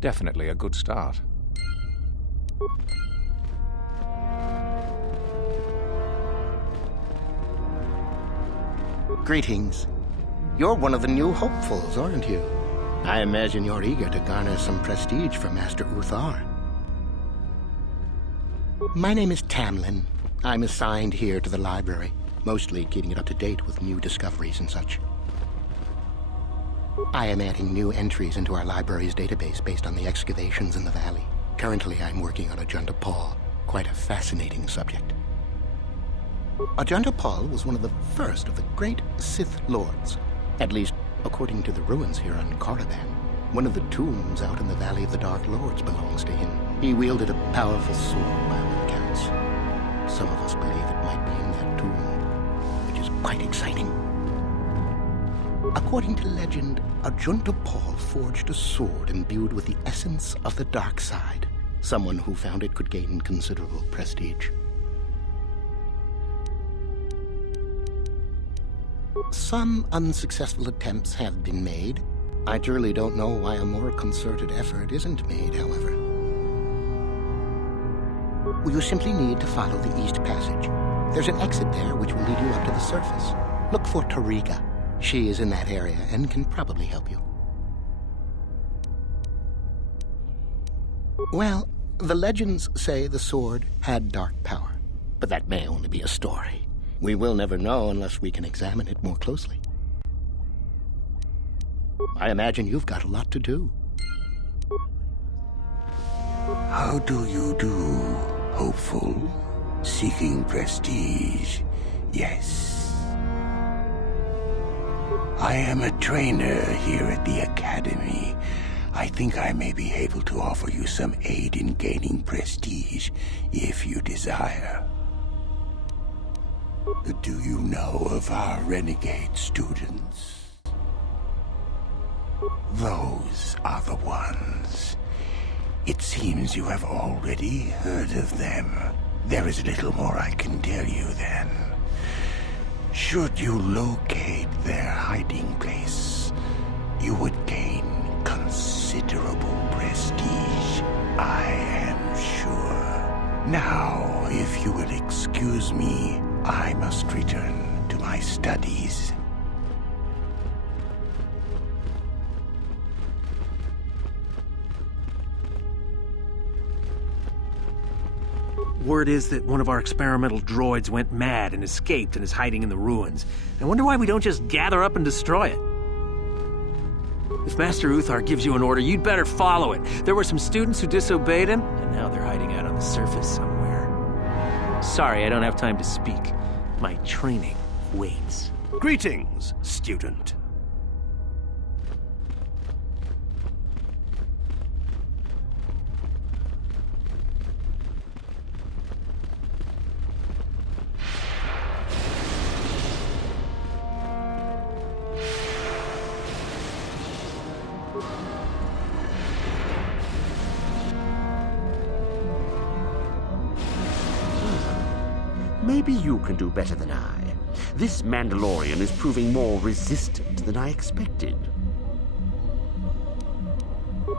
Definitely a good start. Greetings. You're one of the new hopefuls, aren't you? I imagine you're eager to garner some prestige for Master Uthar. My name is Tamlin. I'm assigned here to the library, mostly keeping it up to date with new discoveries and such. I am adding new entries into our library's database based on the excavations in the valley. Currently, I'm working on Ajunda Pal, quite a fascinating subject. Ajunda Pal was one of the first of the great Sith Lords, at least according to the ruins here on Korriban. One of the tombs out in the Valley of the Dark Lords belongs to him. He wielded a powerful sword by all accounts. Some of us believe it might be in that tomb, which is quite exciting. According to legend, Ajunda Pal forged a sword imbued with the essence of the dark side. Someone who found it could gain considerable prestige. Some unsuccessful attempts have been made. I truly don't know why a more concerted effort isn't made, however. You simply need to follow the East Passage. There's an exit there which will lead you up to the surface. Look for Tariga. She is in that area and can probably help you. Well, the legends say the sword had dark power, but that may only be a story. We will never know unless we can examine it more closely. I imagine you've got a lot to do. How do you do, hopeful? Seeking prestige, yes. I am a trainer here at the Academy. I think I may be able to offer you some aid in gaining prestige, if you desire. Do you know of our renegade students? Those are the ones. It seems you have already heard of them. There is little more I can tell you then. Should you locate their hiding place, you would gain considerable prestige, I am sure. Now, if you will excuse me, I must return to my studies. Word is that one of our experimental droids went mad and escaped and is hiding in the ruins. I wonder why we don't just gather up and destroy it. If Master Uthar gives you an order, you'd better follow it. There were some students who disobeyed him, and now they're hiding out on the surface somewhere. Sorry, I don't have time to speak. My training waits. Greetings, student. Maybe you can do better than I. This Mandalorian is proving more resistant than I expected.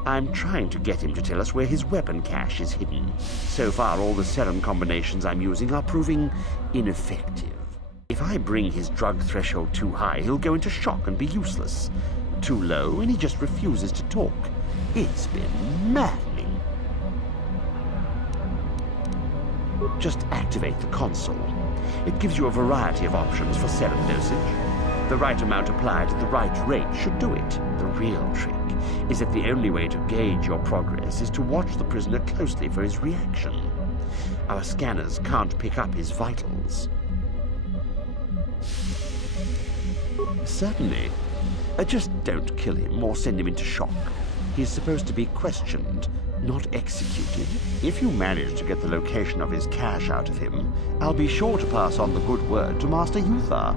I'm trying to get him to tell us where his weapon cache is hidden. So far, all the serum combinations I'm using are proving ineffective. If I bring his drug threshold too high, he'll go into shock and be useless. Too low, and he just refuses to talk. It's been maddening. Just activate the console. It gives you a variety of options for serum dosage. The right amount applied at the right rate should do it. The real trick is that the only way to gauge your progress is to watch the prisoner closely for his reaction. Our scanners can't pick up his vitals. Certainly. Just don't kill him or send him into shock. He's supposed to be questioned, not executed. If you manage to get the location of his cache out of him, I'll be sure to pass on the good word to Master Uthar.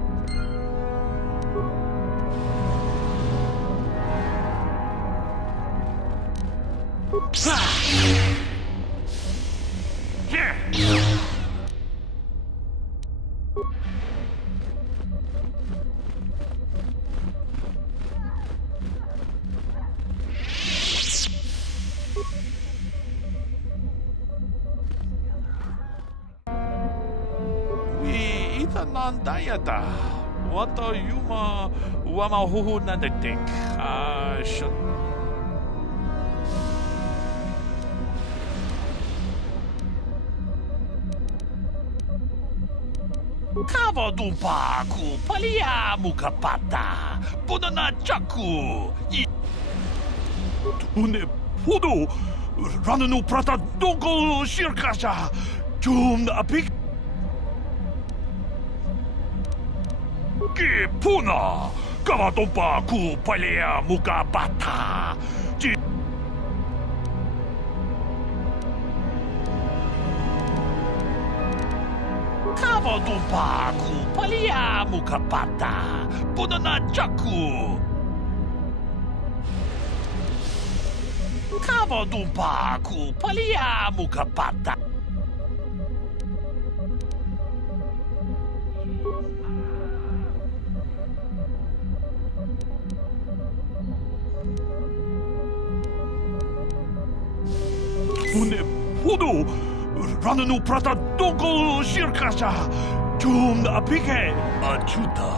Nandayata. What are you wamahuhu nandetik? Should. Kavadumpa ku palia mukapata. Punana chaku. Tune podo. Rananu prata donko shirkasha. Jum apik. Ki puna. Kavadumpa ku palia mukapata. Kavadumpa ku palia mukapata. Punana chaku. Kavadumpa ku palia mukapata. Une podo. Rananu prata donko shirkasha. Jum apike. Achuta.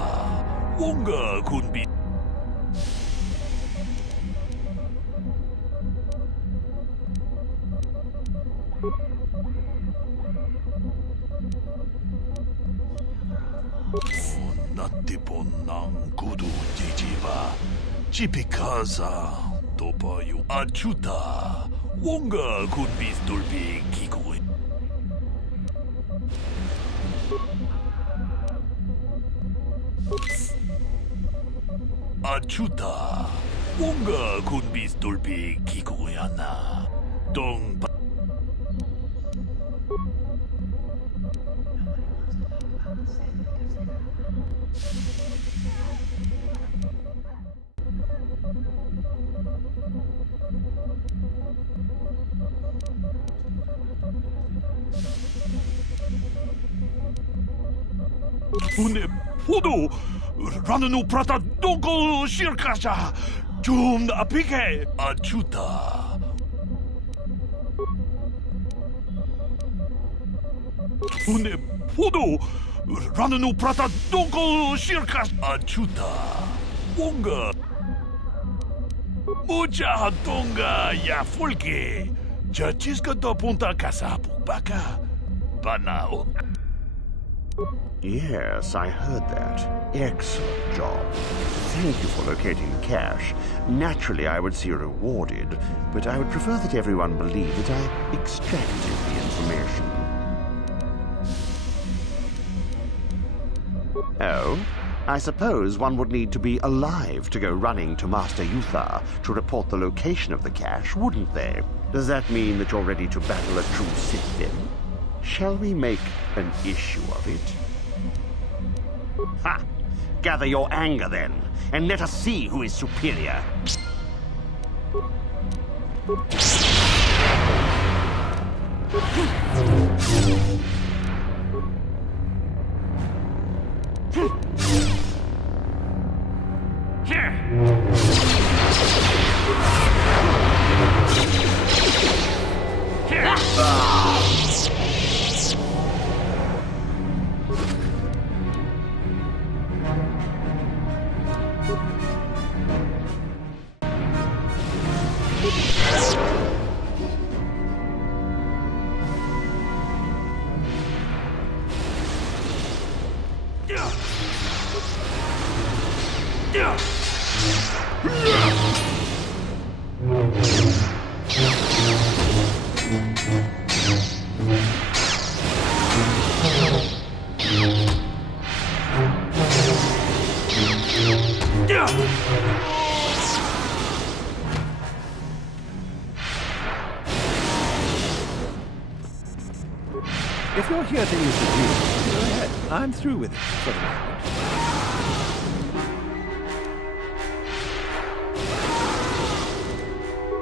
Wonga kunbi. Natipon ng kudu jijiba. Chipikaza. Topa yu achuta. Wonga kunbi stulbi kikui. Achuta. Wonga kunbi stulbi kikuyana. Dong pa. Une podo. Rananu prata donko shirkasha. Jum apike. Achuta. Une podo. Rananu prata donko shirkasha. Achuta. Wonga. Mucha tonga ya fulke. Chachiska do punta kasapu baka. Banao. Yes, I heard that. Excellent job. Thank you for locating the cache. Naturally, I would see you rewarded, but I would prefer that everyone believe that I extracted the information. Oh? I suppose one would need to be alive to go running to Master Yuthar to report the location of the cache, wouldn't they? Does that mean that you're ready to battle a true Sith then? Shall we make an issue of it? Ha! Gather your anger then, and let us see who is superior. If you're here to use the genie, go ahead. I'm through with it for the moment.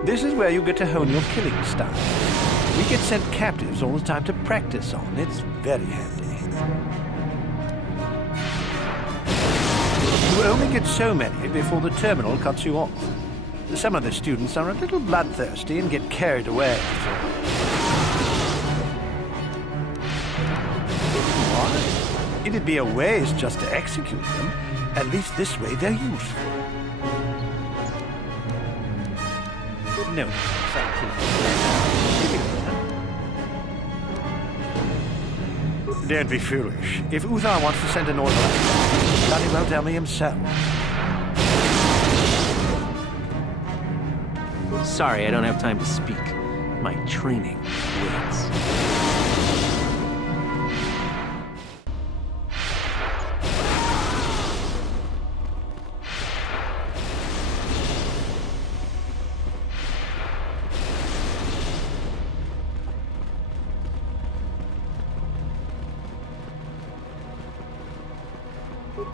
This is where you get to hone your killing style. We get sent captives all the time to practice on. It's very handy. You only get so many before the terminal cuts you off. Some of the students are a little bloodthirsty and get carried away after all. What? It'd be a waste just to execute them. At least this way they're useful. No, thank you. Don't be foolish. If Uthar wants to send an order like that, bloody well tell me himself. Sorry, I don't have time to speak. My training waits.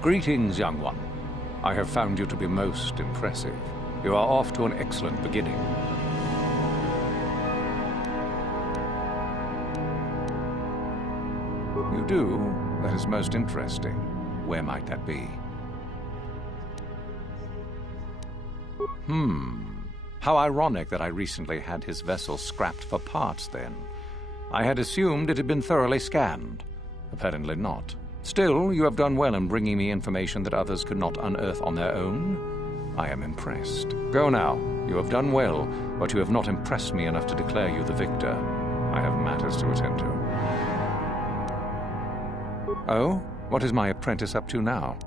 Greetings, young one. I have found you to be most impressive. You are off to an excellent beginning. You do? That is most interesting. Where might that be? How ironic that I recently had his vessel scrapped for parts then. I had assumed it had been thoroughly scanned. Apparently not. Still, you have done well in bringing me information that others could not unearth on their own. I am impressed. Go now. You have done well, but you have not impressed me enough to declare you the victor. I have matters to attend to. Oh? What is my apprentice up to now?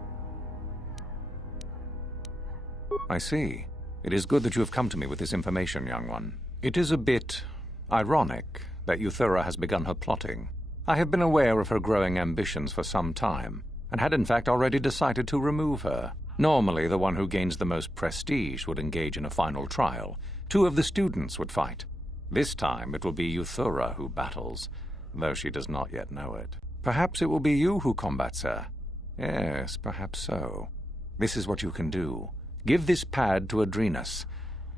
I see. It is good that you have come to me with this information, young one. It is a bit ironic that Euthura has begun her plotting. I have been aware of her growing ambitions for some time, and had in fact already decided to remove her. Normally, the one who gains the most prestige would engage in a final trial. 2 of the students would fight. This time, it will be Euthura who battles, though she does not yet know it. Perhaps it will be you who combats her. Yes, perhaps so. This is what you can do. Give this pad to Adrenas.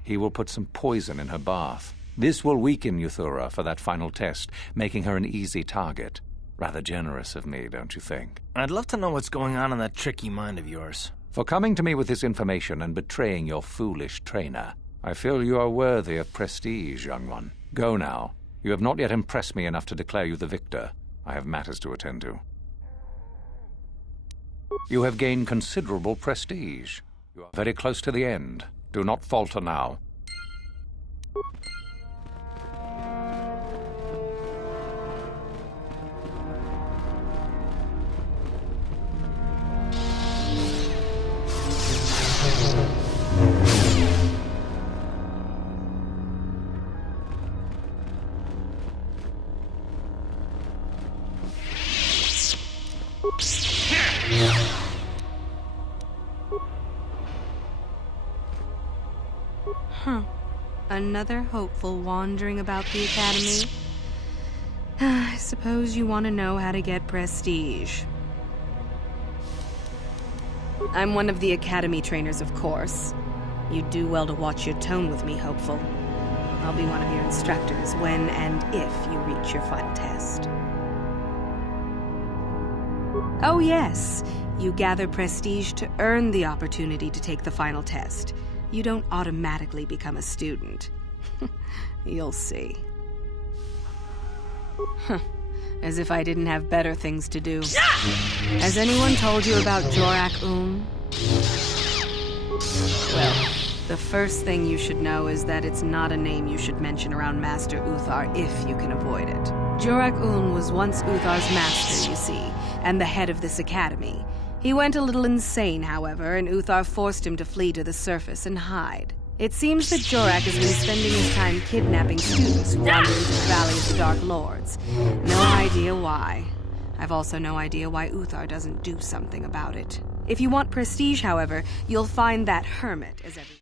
He will put some poison in her bath. This will weaken Euthura for that final test, making her an easy target. Rather generous of me, don't you think? I'd love to know what's going on in that tricky mind of yours. For coming to me with this information and betraying your foolish trainer, I feel you are worthy of prestige, young one. Go now. You have not yet impressed me enough to declare you the victor. I have matters to attend to. You have gained considerable prestige. You are very close to the end. Do not falter now. Another hopeful wandering about the academy. I suppose you want to know how to get prestige. I'm one of the academy trainers, of course. You'd do well to watch your tone with me, hopeful. I'll be one of your instructors when and if you reach your final test. Oh yes, you gather prestige to earn the opportunity to take the final test. You don't automatically become a student. You'll see. As if I didn't have better things to do. Has anyone told you about Jorak-Un? Well, the first thing you should know is that it's not a name you should mention around Master Uthar if you can avoid it. Jorak-Un was once Uthar's master, you see, and the head of this academy. He went a little insane, however, and Uthar forced him to flee to the surface and hide. It seems that Jorak has been spending his time kidnapping students who wander into the Valley of the Dark Lords. No idea why. I've also no idea why Uthar doesn't do something about it. If you want prestige, however, you'll find that hermit as every...